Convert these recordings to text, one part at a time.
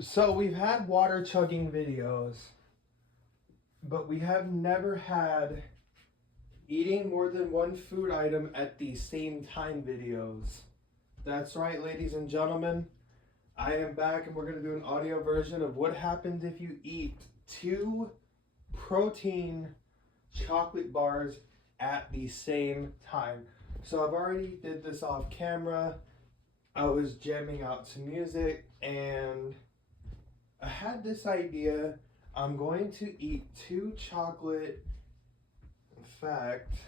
So we've had water chugging videos, but we have never had eating more than one food item at the same time videos. That's right, ladies and gentlemen. I am back and we're going to do an audio version of what happens if you eat two protein chocolate bars at the same time. So I've already did this off camera. I was jamming out to music and I had this idea. I'm going to eat two chocolate. In fact,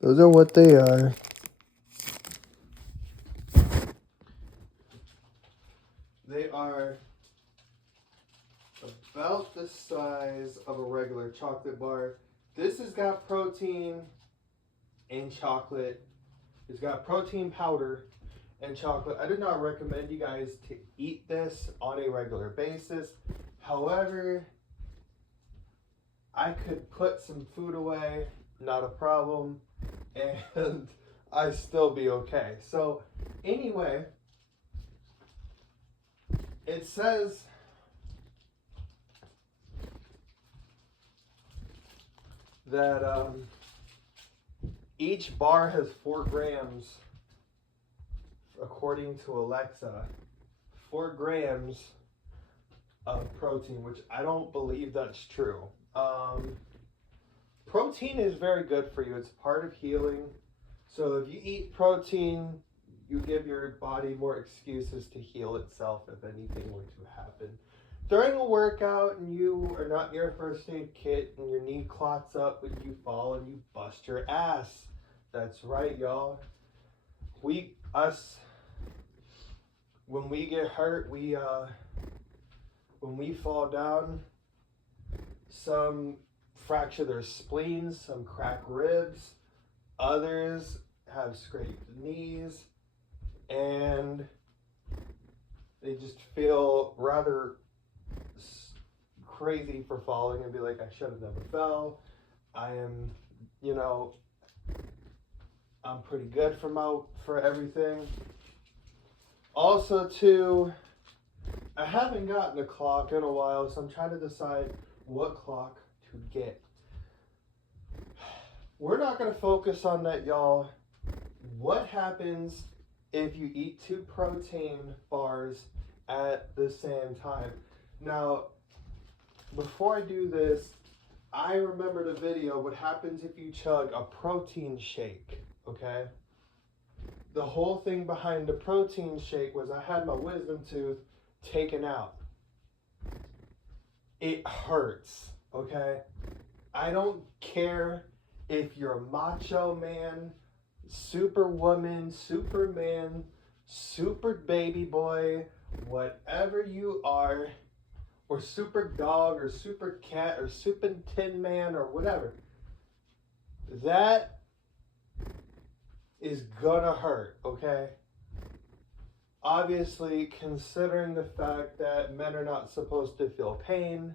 those are what they are. They are about the size of a regular chocolate bar. This has got protein and chocolate. It's got protein powder and chocolate. I do not recommend you guys to eat this on a regular basis. However, I could put some food away, not a problem, and I still be okay. So, anyway, it says that each bar has 4 grams, according to Alexa, 4 grams of protein, which I don't believe that's true. Protein is very good for you. It's part of healing. So if you eat protein, you give your body more excuses to heal itself if anything were to happen. During a workout and you are not in your first aid kit and your knee clots up when you fall and you bust your ass. That's right, y'all. When we get hurt, when we fall down, some fracture their spleens, some crack ribs, others have scraped knees, and they just feel rather crazy for falling and be like, I should have never fell. I am, I'm pretty good for everything. Also, too, I haven't gotten a clock in a while, so I'm trying to decide what clock to get. We're not going to focus on that, y'all. What happens if you eat 2 protein bars at the same time? Now, before I do this, I remembered a video, what happens if you chug a protein shake, okay? The whole thing behind the protein shake was I had my wisdom tooth taken out. It hurts, okay? I don't care if you're macho man, superwoman, superman, super baby boy, whatever you are, or super dog, or super cat, or super tin man, or whatever. That is gonna hurt, okay? Obviously, considering the fact that men are not supposed to feel pain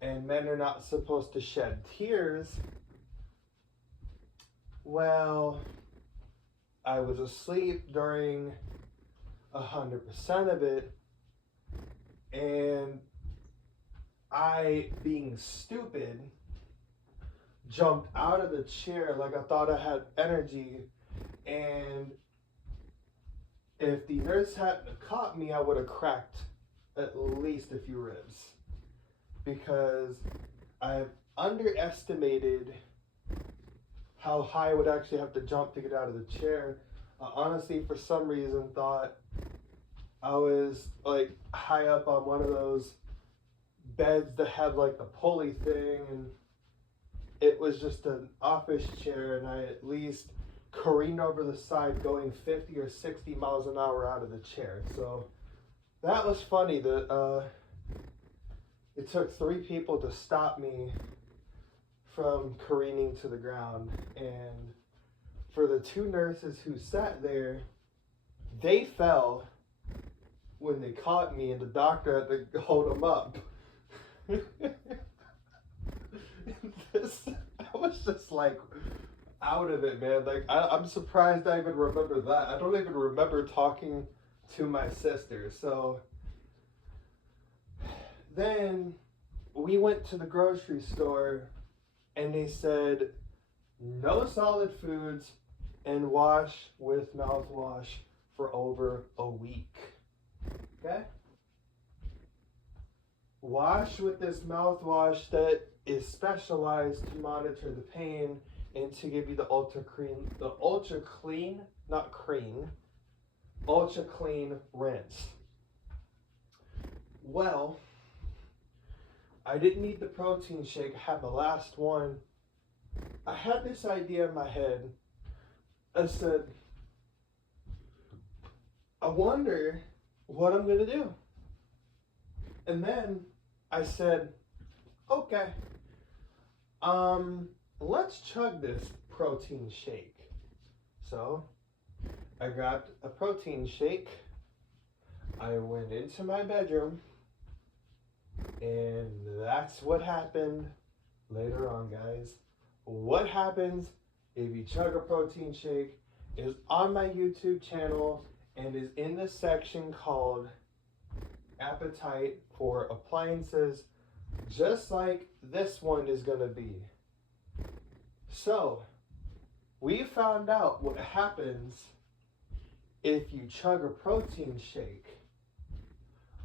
and men are not supposed to shed tears, well, I was asleep during 100% of it, and I, being stupid, jumped out of the chair like I thought I had energy, and if the nurse hadn't caught me, I would have cracked at least a few ribs, because I've underestimated how high I would actually have to jump to get out of the chair. I honestly, for some reason, thought I was like high up on one of those beds that have like the pulley thing, and it was just an office chair, and I at least careened over the side going 50 or 60 miles an hour out of the chair. So that was funny that it took 3 people to stop me from careening to the ground. And for the 2 nurses who sat there, they fell when they caught me, and the doctor had to hold them up. like out of it, man. Like I'm surprised I even remember that. I don't even remember talking to my sister. So then we went to the grocery store and they said no solid foods and wash with mouthwash for over a week. Okay? Wash with this mouthwash that is specialized to monitor the pain and to give you the ultra clean rinse. Well, I didn't need the protein shake. I had the last one. I had this idea in my head. I said, I wonder what I'm gonna do. And then I said, okay, let's chug this protein shake. So I grabbed a protein shake. I went into my bedroom, and that's what happened later on, guys. What happens if you chug a protein shake is on my YouTube channel and is in the section called Appetite for Appliances, just like this one is going to be. So, we found out what happens if you chug a protein shake,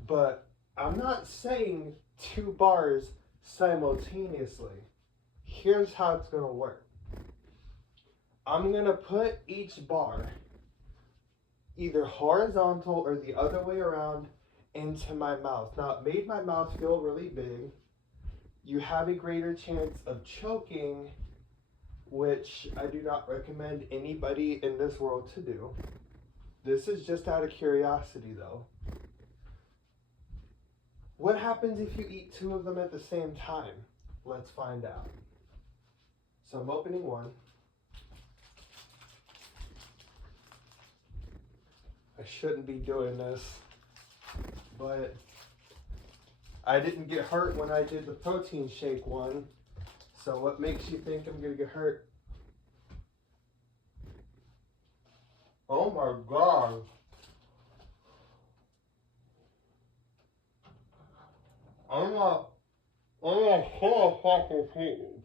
but I'm not saying 2 bars simultaneously. Here's how it's going to work. I'm going to put each bar either horizontal or the other way around into my mouth. Now, it made my mouth feel really big. You have a greater chance of choking, which I do not recommend anybody in this world to do. This is just out of curiosity, though. What happens if you eat 2 of them at the same time? Let's find out. So I'm opening one. I shouldn't be doing this, but I didn't get hurt when I did the protein shake one. So what makes you think I'm gonna get hurt? Oh my God. I'm not sure if I can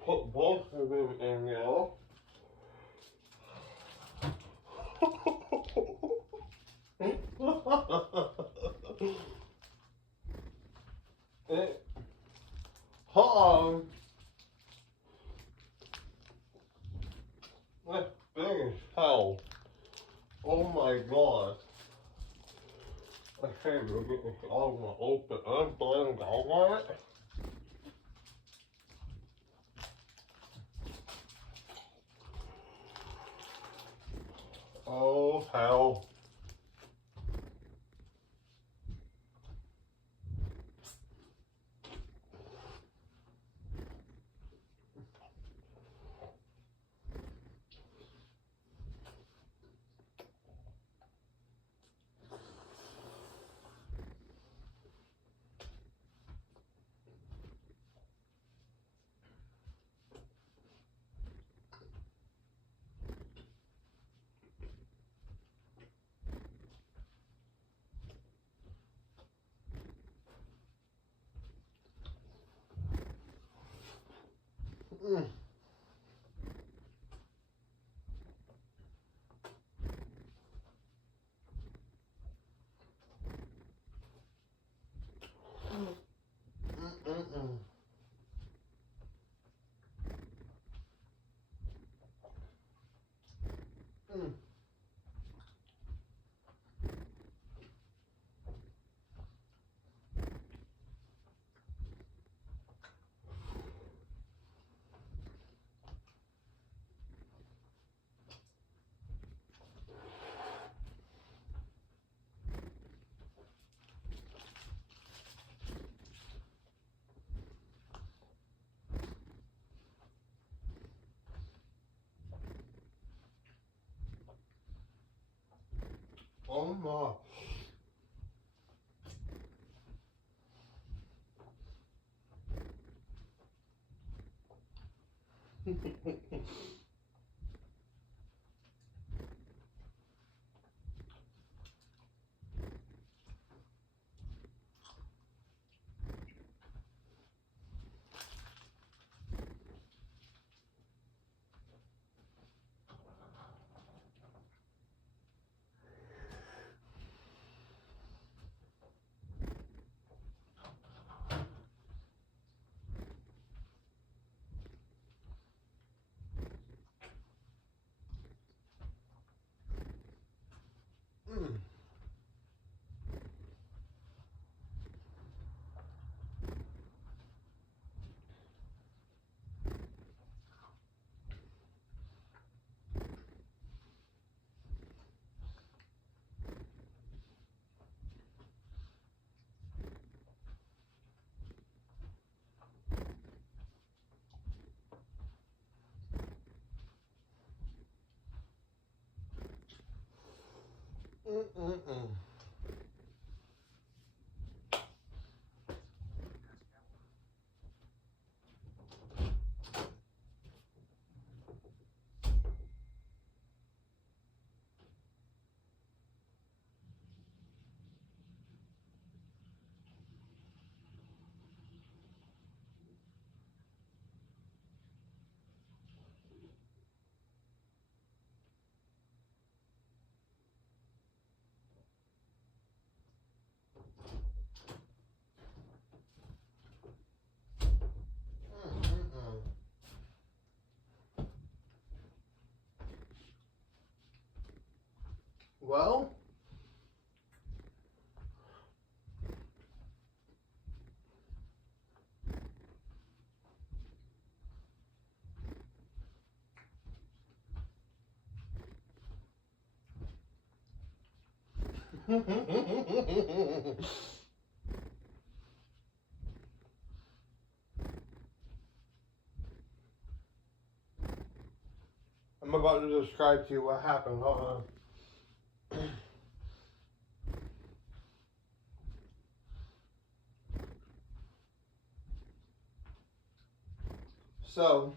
put both of them in there. That's big as hell. Oh my God. I can't even get this all open. I'm blowing down on it. Oh hell. Mm. Mm-mm-mm. Mm. Oh my. Well, I'm about to describe to you what happened. Hold on. So,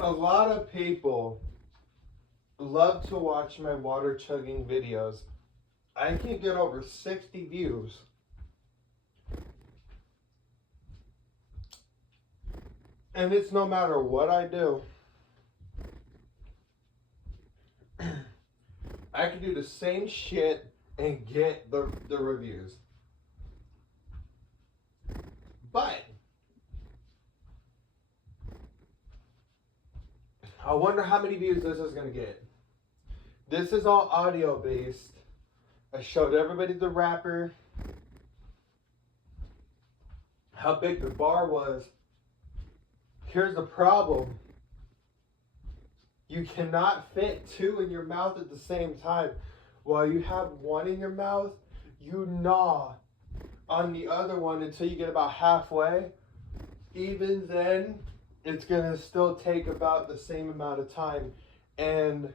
a lot of people love to watch my water chugging videos. I can get over 60 views. And it's no matter what I do. I can do the same shit and get the reviews. But I wonder how many views this is going to get. This is all audio based. I showed everybody the wrapper, how big the bar was. Here's the problem. You cannot fit two in your mouth at the same time. While you have one in your mouth, you gnaw on the other one until you get about halfway. Even then, it's gonna still take about the same amount of time. And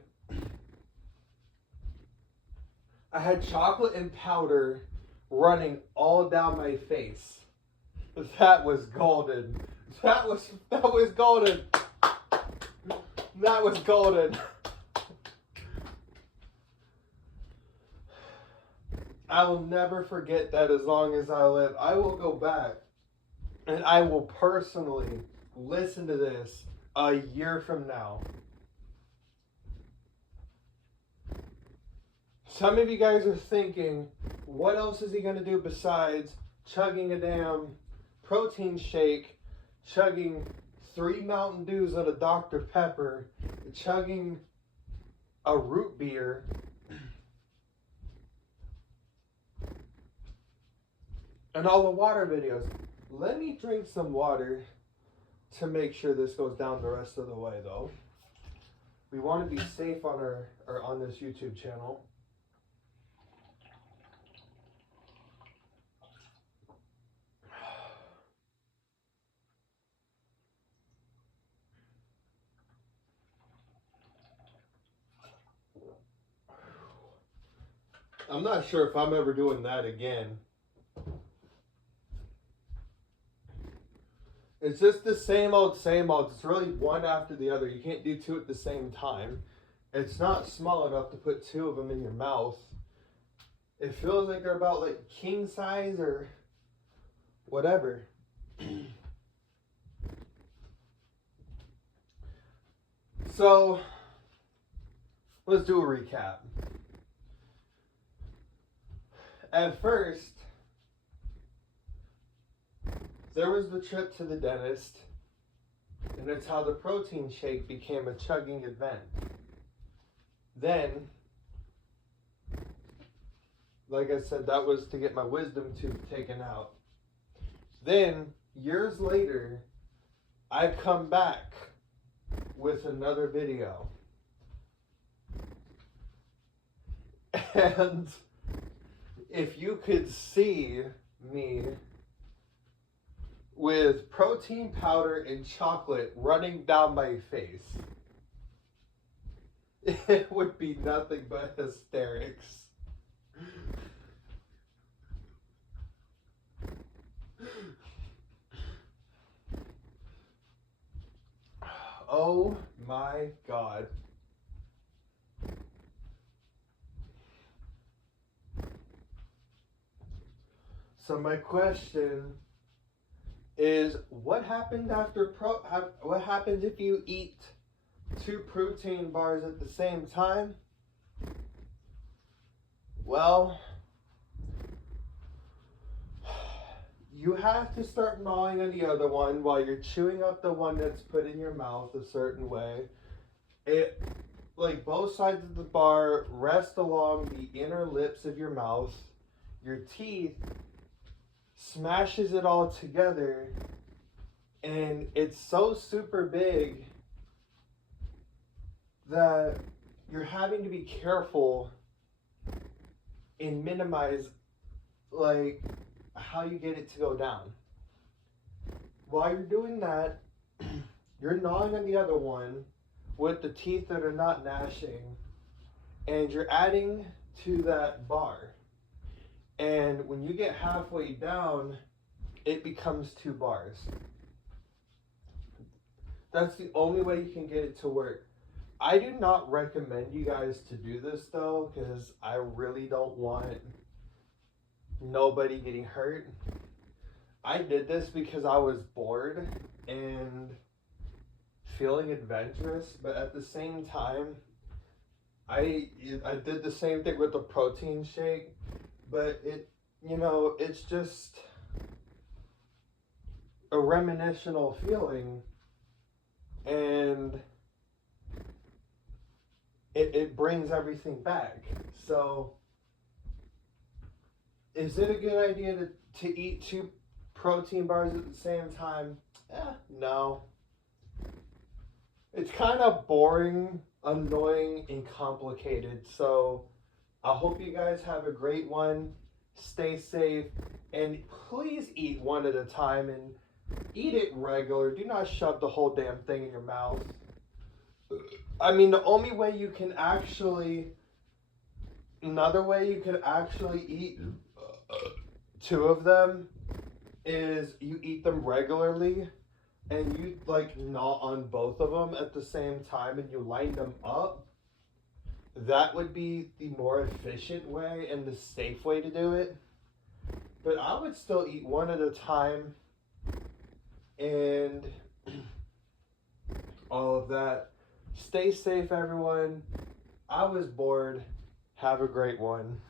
I had chocolate and powder running all down my face. That was golden. That was golden. That was golden. I will never forget that as long as I live. I will go back and I will personally listen to this a year from now. Some of you guys are thinking, what else is he going to do besides chugging a damn protein shake, chugging 3 Mountain Dews and a Dr. Pepper, chugging a root beer, and all the water videos. Let me drink some water to make sure this goes down the rest of the way, though. We want to be safe on on this YouTube channel. I'm not sure if I'm ever doing that again. It's just the same old, same old. It's really one after the other. You can't do two at the same time. It's not small enough to put two of them in your mouth. It feels like they're about like king size or whatever. So, let's do a recap. At first, there was the trip to the dentist, and that's how the protein shake became a chugging event. Then, like I said, that was to get my wisdom tooth taken out. Then, years later, I come back with another video. And if you could see me with protein powder and chocolate running down my face, it would be nothing but hysterics. Oh my God. So my question is, what happened after what happens if you eat 2 protein bars at the same time? Well, you have to start gnawing on the other one while you're chewing up the one that's put in your mouth a certain way. It, like, both sides of the bar rest along the inner lips of your mouth. Your teeth smashes it all together, and it's so super big that you're having to be careful and minimize, like, how you get it to go down. While you're doing that, you're gnawing on the other one with the teeth that are not gnashing, and you're adding to that bar. And when you get halfway down, it becomes 2 bars. That's the only way you can get it to work. I do not recommend you guys to do this though, because I really don't want nobody getting hurt. I did this because I was bored and feeling adventurous, but at the same time, I did the same thing with the protein shake, but it's just a reminiscent feeling, and it brings everything back. So, is it a good idea to eat 2 protein bars at the same time? No. It's kind of boring, annoying, and complicated. So, I hope you guys have a great one. Stay safe, and please eat one at a time, and eat it regular. Do not shove the whole damn thing in your mouth. I mean, the only way you can actually, another way you could actually eat 2 of them is you eat them regularly, and you like gnaw on both of them at the same time, and you line them up. That would be the more efficient way and the safe way to do it. But I would still eat one at a time and all of that. Stay safe, everyone. I was bored. Have a great one.